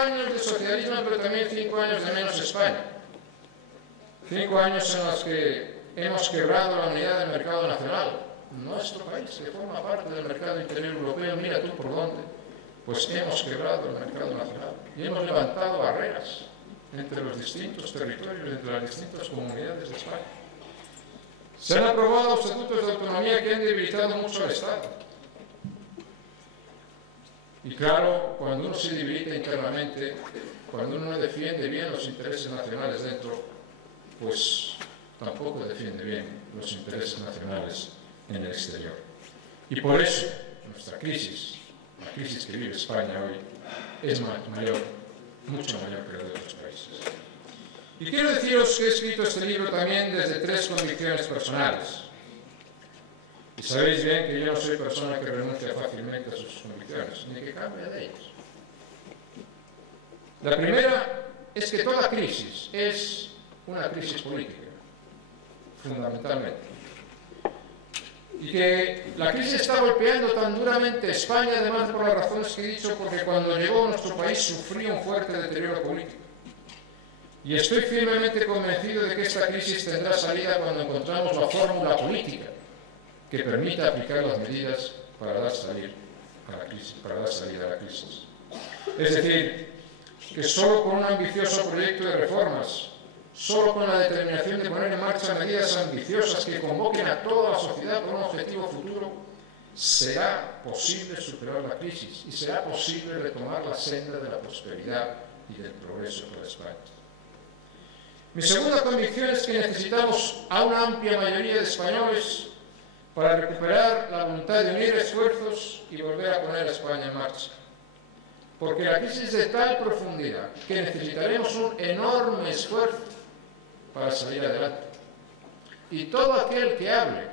años de socialismo, pero también 5 años de menos España. 5 años en los que hemos quebrado la unidad del mercado nacional. Nuestro país, que forma parte del mercado interior europeo, mira tú por dónde, pues hemos quebrado el mercado nacional y hemos levantado barreras entre los distintos territorios, entre las distintas comunidades de España. Se han aprobado estatutos de autonomía que han debilitado mucho al Estado. Y claro, cuando uno se debilita internamente, cuando uno no defiende bien los intereses nacionales dentro, pues tampoco defiende bien los intereses nacionales en el exterior. Y por eso nuestra crisis, la crisis que vive España hoy, es mayor, mucho mayor que la de otros países. Y quiero deciros que he escrito este libro también desde 3 convicciones personales. Y sabéis bien que yo no soy persona que renuncia fácilmente a sus convicciones, ni que cambie de ellas. La primera es que toda crisis es una crisis política, fundamentalmente. Y que la crisis está golpeando tan duramente a España, además por las razones que he dicho, porque cuando llegó a nuestro país sufrió un fuerte deterioro político. Y estoy firmemente convencido de que esta crisis tendrá salida cuando encontramos la fórmula política que permita aplicar las medidas para dar salida a la crisis. Es decir, que solo con un ambicioso proyecto de reformas, solo con la determinación de poner en marcha medidas ambiciosas que convoquen a toda la sociedad por un objetivo futuro, será posible superar la crisis y será posible retomar la senda de la prosperidad y del progreso para España. Mi segunda convicción es que necesitamos a una amplia mayoría de españoles para recuperar la voluntad de unir esfuerzos y volver a poner a España en marcha. Porque la crisis es de tal profundidad que necesitaremos un enorme esfuerzo para salir adelante. Y todo aquel que hable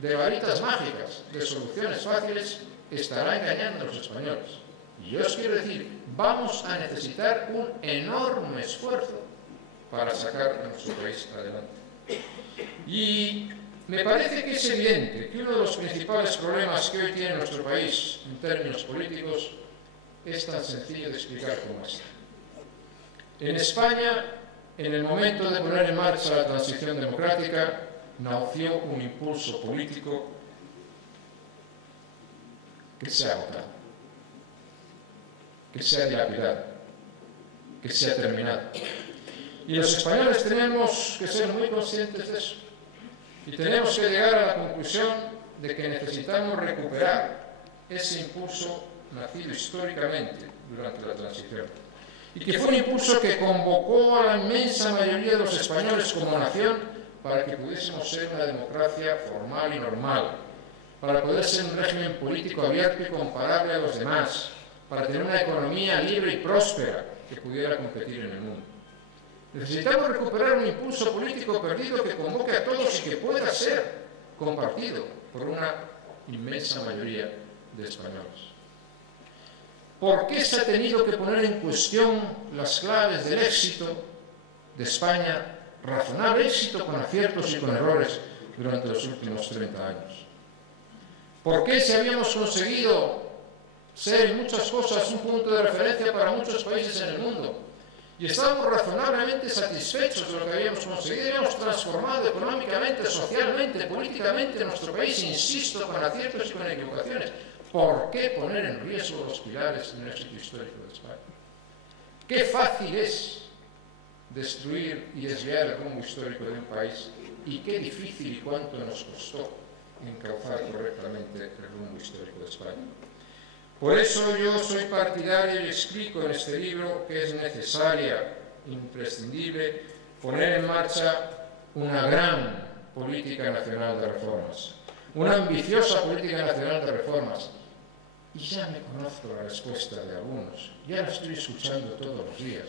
de varitas mágicas, de soluciones fáciles, estará engañando a los españoles. Y yo os quiero decir, vamos a necesitar un enorme esfuerzo para sacar a nuestro país adelante. Y me parece que es evidente que uno de los principales problemas que hoy tiene nuestro país en términos políticos es tan sencillo de explicar como este. En España, en el momento de poner en marcha la transición democrática, nació un impulso político que se ha agotado, que se ha dilapidado, que se ha terminado. Y los españoles tenemos que ser muy conscientes de eso. Y tenemos que llegar a la conclusión de que necesitamos recuperar ese impulso nacido históricamente durante la transición. Y que fue un impulso que convocó a la inmensa mayoría de los españoles como nación para que pudiésemos ser una democracia formal y normal, para poder ser un régimen político abierto y comparable a los demás, para tener una economía libre y próspera que pudiera competir en el mundo. Necesitamos recuperar un impulso político perdido que convoque a todos y que pueda ser compartido por una inmensa mayoría de españoles. ¿Por qué se ha tenido que poner en cuestión las claves del éxito de España, razonable éxito con aciertos y con errores durante los últimos 30 años? ¿Por qué si habíamos conseguido ser en muchas cosas un punto de referencia para muchos países en el mundo? Y estábamos razonablemente satisfechos de lo que habíamos conseguido, habíamos transformado económicamente, socialmente, políticamente nuestro país, insisto, con aciertos y con equivocaciones. ¿Por qué poner en riesgo los pilares del éxito histórico de España? Qué fácil es destruir y desviar el rumbo histórico de un país y qué difícil y cuánto nos costó encauzar correctamente el rumbo histórico de España. Por eso yo soy partidario y explico en este libro que es necesaria, imprescindible, poner en marcha una gran política nacional de reformas, una ambiciosa política nacional de reformas. Y ya me conozco la respuesta de algunos, ya la estoy escuchando todos los días,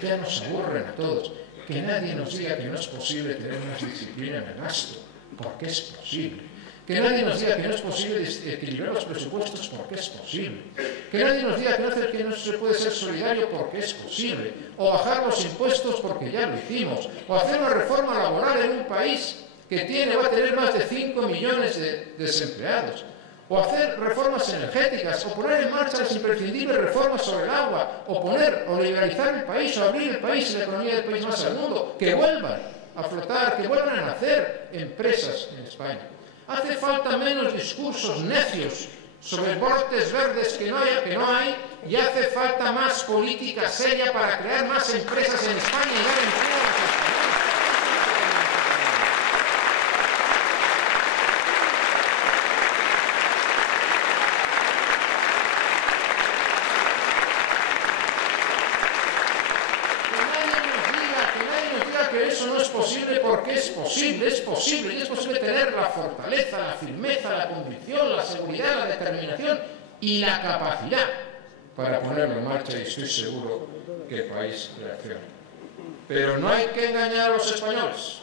ya nos aburren a todos, que nadie nos diga que no es posible tener más disciplina en el gasto, porque es posible. Que nadie nos diga que no es posible equilibrar los presupuestos, porque es posible. Que nadie nos diga que no se puede ser solidario, porque es posible. O bajar los impuestos, porque ya lo hicimos. O hacer una reforma laboral en un país que va a tener más de 5 millones de desempleados. o hacer reformas energéticas, o poner en marcha las imprescindibles reformas sobre el agua, o liberalizar el país, o abrir el país y la economía del país más al mundo, que vuelvan a flotar, que vuelvan a nacer empresas en España. Hace falta menos discursos necios sobre brotes verdes que no hay, y hace falta más política seria para crear más empresas en España y dar empleo a los españoles. Que eso no es posible, porque es posible, y es posible tener la fortaleza, la firmeza, la convicción, la seguridad, la determinación y la capacidad para ponerlo en marcha, y estoy seguro que el país reacciona. Pero no hay que engañar a los españoles,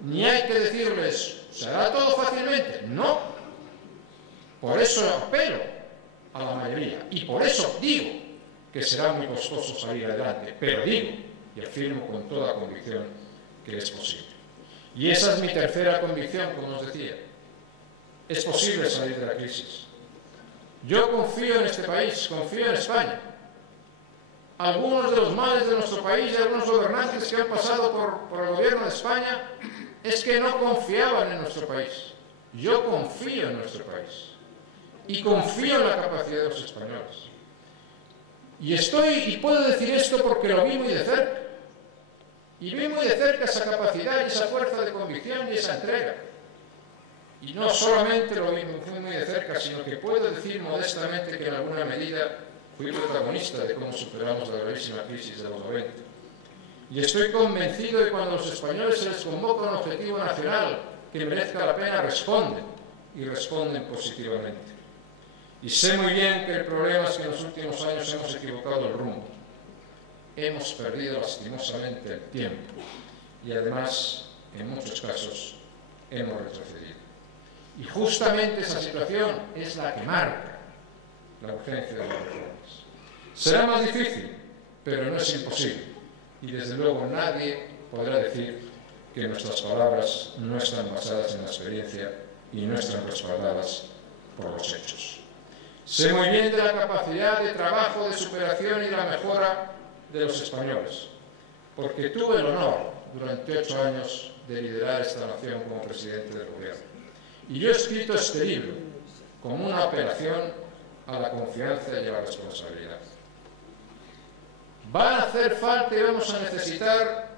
ni hay que decirles, ¿se hará todo fácilmente? No. Por eso apelo a la mayoría, y por eso digo que será muy costoso salir adelante, pero digo y afirmo con toda convicción que es posible. Y esa es mi tercera convicción, como os decía. Es posible salir de la crisis. Yo confío en este país, confío en España. Algunos de los males de nuestro país y algunos gobernantes que han pasado por el gobierno de España es que no confiaban en nuestro país. Yo confío en nuestro país y confío en la capacidad de los españoles. Y puedo decir esto porque lo vi muy de cerca. Y vi muy de cerca esa capacidad y esa fuerza de convicción y esa entrega. Y no solamente lo vi muy de cerca, sino que puedo decir modestamente que en alguna medida fui protagonista de cómo superamos la gravísima crisis de los 90. Y estoy convencido de que cuando a los españoles se les convoca un objetivo nacional que merezca la pena, responden, y responden positivamente. Y sé muy bien que el problema es que en los últimos años hemos equivocado el rumbo. Hemos perdido lastimosamente el tiempo y además, en muchos casos, hemos retrocedido. Y justamente esa situación es la que marca la urgencia de las reformas. Será más difícil, pero no es imposible. Y desde luego nadie podrá decir que nuestras palabras no están basadas en la experiencia y no están respaldadas por los hechos. Sé muy bien de la capacidad de trabajo, de superación y de la mejora de los españoles, porque tuve el honor durante 8 años de liderar esta nación como presidente del gobierno. Y yo he escrito este libro como una apelación a la confianza y a la responsabilidad. Van a hacer falta y vamos a necesitar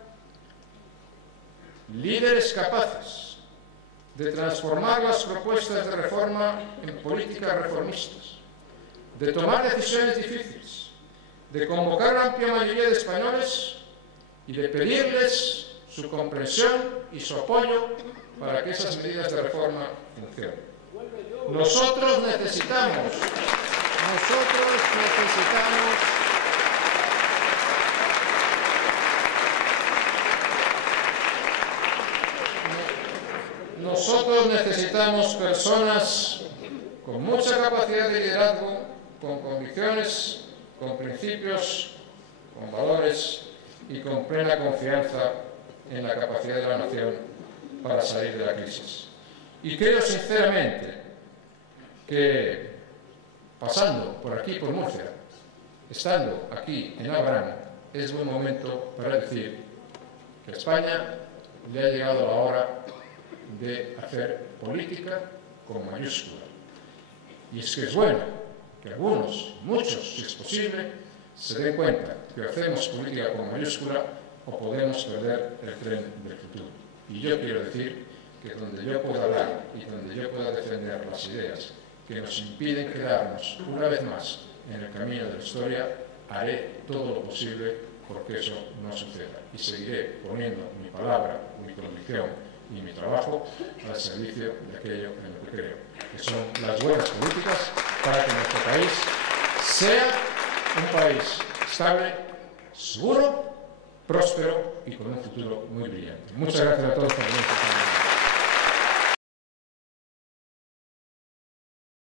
líderes capaces de transformar las propuestas de reforma en políticas reformistas, de tomar decisiones difíciles, de convocar a una amplia mayoría de españoles y de pedirles su comprensión y su apoyo para que esas medidas de reforma funcionen. Nosotros necesitamos personas con mucha capacidad de liderazgo, con convicciones, con principios, con valores y con plena confianza en la capacidad de la nación para salir de la crisis. Y creo sinceramente que pasando por aquí, por Murcia, estando aquí en Abraham, es buen momento para decir que a España le ha llegado la hora de hacer política con mayúscula. Y es que es bueno que algunos, muchos, si es posible, se den cuenta que hacemos política con mayúscula o podemos perder el tren del futuro. Y yo quiero decir que donde yo pueda hablar y donde yo pueda defender las ideas que nos impiden quedarnos una vez más en el camino de la historia, haré todo lo posible porque eso no suceda. Y seguiré poniendo mi palabra, mi convicción y mi trabajo al servicio de aquello en lo que creo, que son las buenas políticas para que nuestro país sea un país estable, seguro, próspero y con un futuro muy brillante. Muchas gracias a todos por venir.